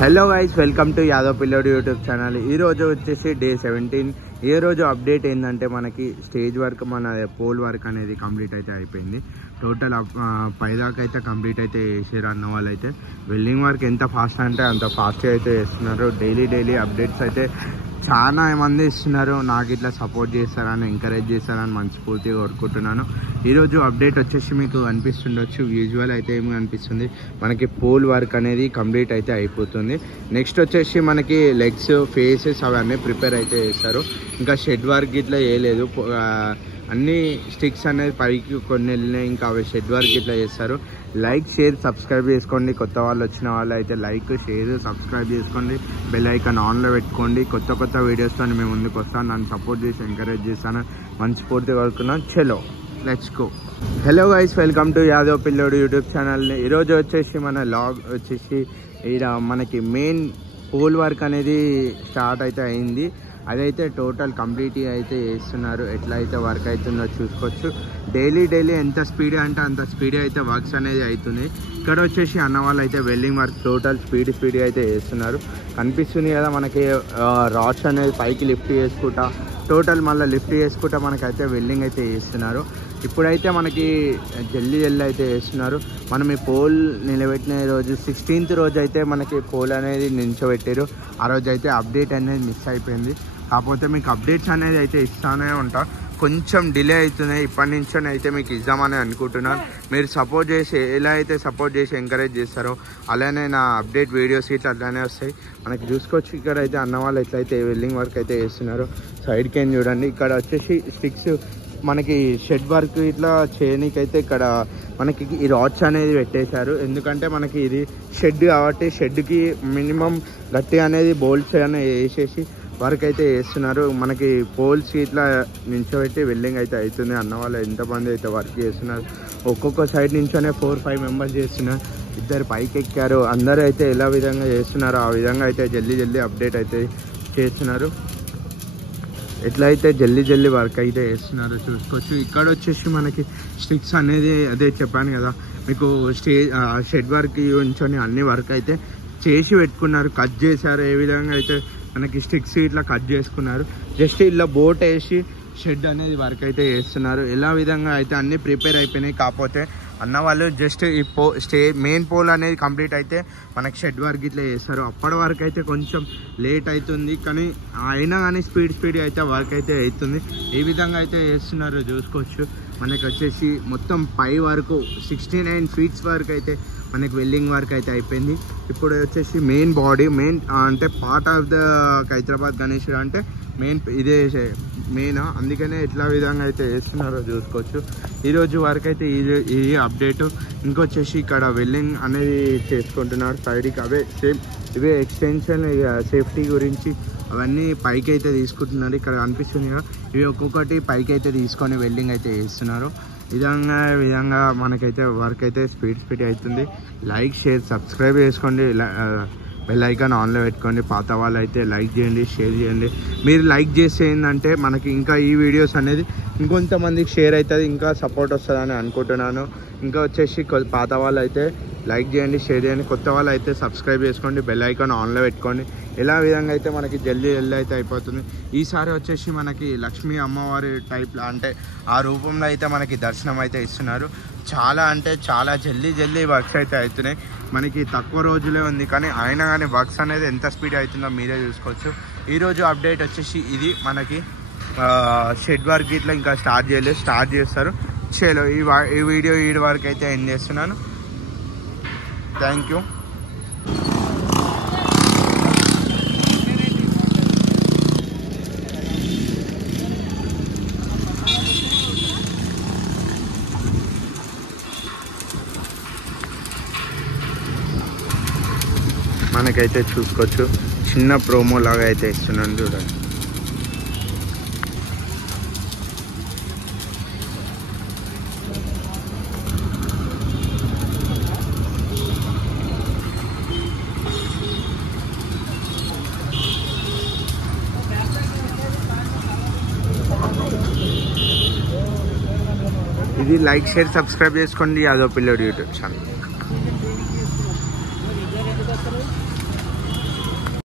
Hello guys, welcome to Yadav పిల్లోడు YouTube channel. ఈరోజు వచ్చేసి డే 17. ఈ రోజు అప్డేట్ ఏంటంటే మనకి స్టేజ్ వర్క్, మన పోల్ వర్క్ అనేది కంప్లీట్ అయితే అయిపోయింది. టోటల్ పైదాకా అయితే కంప్లీట్ అయితే చేసారు అన్న వాళ్ళు. అయితే వెల్డింగ్ వర్క్ ఎంత ఫాస్ట్ అంటే అంత ఫాస్ట్గా అయితే చేస్తున్నారు. డైలీ అప్డేట్స్ అయితే చాలా మంది ఇస్తున్నారు. నాకు ఇట్లా సపోర్ట్ చేస్తారని, ఎంకరేజ్ చేస్తారని మనస్ఫూర్తిగా కోరుకుంటున్నాను. ఈరోజు అప్డేట్ వచ్చేసి మీకు అనిపిస్తుండొచ్చు, విజువల్ అయితే ఏమి అనిపిస్తుంది, మనకి పోల్ వర్క్ అనేది కంప్లీట్ అయితే అయిపోతుంది. నెక్స్ట్ వచ్చేసి మనకి లెగ్స్, ఫేసెస్ అవన్నీ ప్రిపేర్ అయితే చేస్తారు. ఇంకా షెడ్ వర్క్ ఇట్లా చేయలేదు. అన్ని స్టిక్స్ అనేది పైకి కొన్ని వెళ్ళినాయి, ఇంకా అవి షెడ్ వర్క్ ఇట్లా చేస్తారు. లైక్, షేర్, సబ్స్క్రైబ్ చేసుకోండి. కొత్త వాళ్ళు వచ్చిన వాళ్ళు అయితే లైక్, షేర్, సబ్స్క్రైబ్ చేసుకోండి. బెల్ ఐకాన్ ఆన్లో పెట్టుకోండి. కొత్త వీడియోస్తో మేము ముందుకు వస్తాను. నన్ను సపోర్ట్ చేసి ఎంకరేజ్ చేస్తాను మనస్ఫూర్తిగా కోరుకున్నాను. చలో let's go. Hello guys, welcome to Yadav పిల్లోడు యూట్యూబ్ ఛానల్. ఈరోజు వచ్చేసి మన లాగ్ వచ్చేసి ఇక్కడ మనకి మెయిన్ పోల్ వర్క్ అనేది స్టార్ట్ అయితే అయింది. అదైతే టోటల్ కంప్లీట్ అయితే చేస్తున్నారు. ఎట్లా అయితే వర్క్ అవుతుందో చూసుకోవచ్చు. డైలీ ఎంత స్పీడ్ అంటే అంత స్పీడ్ అయితే వర్క్స్ అనేది అవుతుంది. ఇక్కడ వచ్చేసి అన్న వాళ్ళు అయితే వెల్డింగ్ వర్క్ టోటల్ స్పీడ్ అయితే చేస్తున్నారు. కనిపిస్తుంది కదా మనకి రాడ్స్ అనేది పైకి లిఫ్ట్ చేసుకుంటా, టోటల్ మళ్ళీ లిఫ్ట్ చేసుకుంటా మనకైతే వెల్డింగ్ అయితే చేస్తున్నారు. ఇప్పుడైతే మనకి జల్దీ అయితే చేస్తున్నారు. మనం ఈ పోల్ నిలబెట్టిన రోజు 16th రోజు అయితే మనకి పోల్ అనేది నిల్చోబెట్టారు. ఆ రోజు అయితే అప్డేట్ అనేది మిస్ అయిపోయింది. కాకపోతే మీకు అప్డేట్స్ అనేది అయితే ఇస్తానే ఉంటా. కొంచెం డిలే అవుతుంది. ఇప్పటి నుంచో అయితే మీకు ఇద్దామని అనుకుంటున్నాను. మీరు సపోర్ట్ చేసి ఎలా అయితే సపోర్ట్ చేసి ఎంకరేజ్ చేస్తారో అలానే నా అప్డేట్ వీడియోస్ ఇట్లా అట్లానే వస్తాయి. మనకి చూసుకోవచ్చు. ఇక్కడ అయితే అన్న వాళ్ళు ఎట్లయితే వెల్డింగ్ వర్క్ అయితే చేస్తున్నారు. సైడ్కి ఏం చూడండి. ఇక్కడ వచ్చేసి స్టిక్స్ మనకి షెడ్ వర్క్ ఇట్లా చేయనీకైతే ఇక్కడ మనకి ఈ రాడ్స్ అనేది పెట్టేశారు. ఎందుకంటే మనకి ఇది షెడ్ కాబట్టి షెడ్కి మినిమం గట్టి అనేది బోల్ట్స్ అనేది వేసేసి వర్క్ అయితే చేస్తున్నారు. మనకి పోల్స్ ఇట్లా నించోబెట్టి వెల్డింగ్ అయితే అవుతుంది. అన్న వాళ్ళు ఎంతమంది అయితే వర్క్ చేస్తున్నారు. ఒక్కొక్క సైడ్ నుంచోనే 4-5 మెంబర్స్ చేస్తున్నారు. ఇద్దరు పైకి ఎక్కారు. అందరూ అయితే ఎలా విధంగా చేస్తున్నారు ఆ విధంగా అయితే జల్దీ అప్డేట్ అయితే చేస్తున్నారు. ఎట్లయితే జల్దీ వర్క్ అయితే చేస్తున్నారు చూసుకోవచ్చు. ఇక్కడ వచ్చేసి మనకి స్టిక్స్ అనేది అదే చెప్పాను కదా మీకు, షెడ్ వర్క్ ఉంచొని అన్ని వర్క్ అయితే చేసి పెట్టుకున్నారు. కట్ చేశారు. ఏ విధంగా అయితే మనకి స్టిక్స్ ఇట్లా కట్ చేసుకున్నారు. జస్ట్ ఇలా బోట్ వేసి షెడ్ అనేది వర్క్ అయితే చేస్తున్నారు. ఎలా విధంగా అయితే అన్నీ ప్రిపేర్ అయిపోయినాయి. కాకపోతే అన్న వాళ్ళు జస్ట్ ఈ మెయిన్ పోల్ అనేది కంప్లీట్ అయితే మనకి షెడ్ వర్క్ ఇట్లా చేస్తారు. అప్పటి వరకు అయితే కొంచెం లేట్ అవుతుంది, కానీ అయినా కానీ స్పీడ్ అయితే వర్క్ అయితే అవుతుంది. ఏ విధంగా అయితే చేస్తున్నారో చూసుకోవచ్చు. మనకి వచ్చేసి మొత్తం పై వరకు 69 feet వరకు అయితే మనకి వెల్డింగ్ వర్క్ అయితే అయిపోయింది. ఇప్పుడు వచ్చేసి మెయిన్ బాడీ, మెయిన్ అంటే part of the Hyderabad Ganesh అంటే మెయిన్ ఇదే మెయిన్. అందుకనే ఎట్లా విధంగా అయితే చేస్తున్నారో చూసుకోవచ్చు. ఈరోజు వరకు అయితే ఇది అప్డేట్. ఇంకొచ్చేసి ఇక్కడ వెల్డింగ్ అనేది చేసుకుంటున్నారు. సైడ్కి అవే సేమ్ ఇవే ఎక్స్టెన్షన్ సేఫ్టీ గురించి అవన్నీ పైకి అయితే తీసుకుంటున్నారు. ఇక్కడ కనిపిస్తుంది కదా, ఇవి ఒక్కొక్కటి పైకి అయితే తీసుకొని వెల్డింగ్ అయితే చేస్తున్నారు. విధంగా మనకైతే వర్క్ అయితే స్పీడ్ అవుతుంది. లైక్, షేర్, సబ్స్క్రైబ్ చేసుకోండి. బెల్ ఐకాన్ ఆన్లో పెట్టుకోండి. పాత వాళ్ళు అయితే లైక్ చేయండి, షేర్ చేయండి. మీరు లైక్ చేస్తే ఏంటంటే మనకి ఇంకా ఈ వీడియోస్ అనేది ఇంకొంతమందికి షేర్ అవుతుంది, ఇంకా సపోర్ట్ వస్తుందని అనుకుంటున్నాను. ఇంకా వచ్చేసి పాత వాళ్ళు అయితే లైక్ చేయండి, షేర్ చేయండి. కొత్త వాళ్ళు అయితే సబ్స్క్రైబ్ చేసుకోండి, బెల్ ఐకాన్ ఆన్లో పెట్టుకోండి. ఎలా విధంగా అయితే మనకి జల్దీ అయితే అయిపోతుంది. ఈసారి వచ్చేసి మనకి లక్ష్మీ అమ్మవారి టైప్లో అంటే ఆ రూపంలో అయితే మనకి దర్శనం అయితే ఇస్తున్నారు. చాలా అంటే చాలా జల్దీ వర్క్స్ అయితే అవుతున్నాయి. మనకి తక్కువ రోజులే ఉంది, కానీ అయినా కానీ వర్క్స్ అనేది ఎంత స్పీడ్ అవుతుందో మీరే చూసుకోవచ్చు. ఈరోజు అప్డేట్ వచ్చేసి ఇది. మనకి షెడ్ వర్క్ ఇట్లా ఇంకా స్టార్ట్ చేయలేదు, స్టార్ట్ చేస్తారు. చలో ఈ వీడియో ఈ వరకు అయితే ఎండ్ చేస్తున్నాను. Thank you. మనకైతే చూసుకోవచ్చు, చిన్న ప్రోమో లాగా అయితే ఇస్తున్నాను చూడండి. ఇది లైక్, షేర్, సబ్స్క్రైబ్ చేసుకోండి యాదవ్ పిల్లోడు యూట్యూబ్ ఛానల్.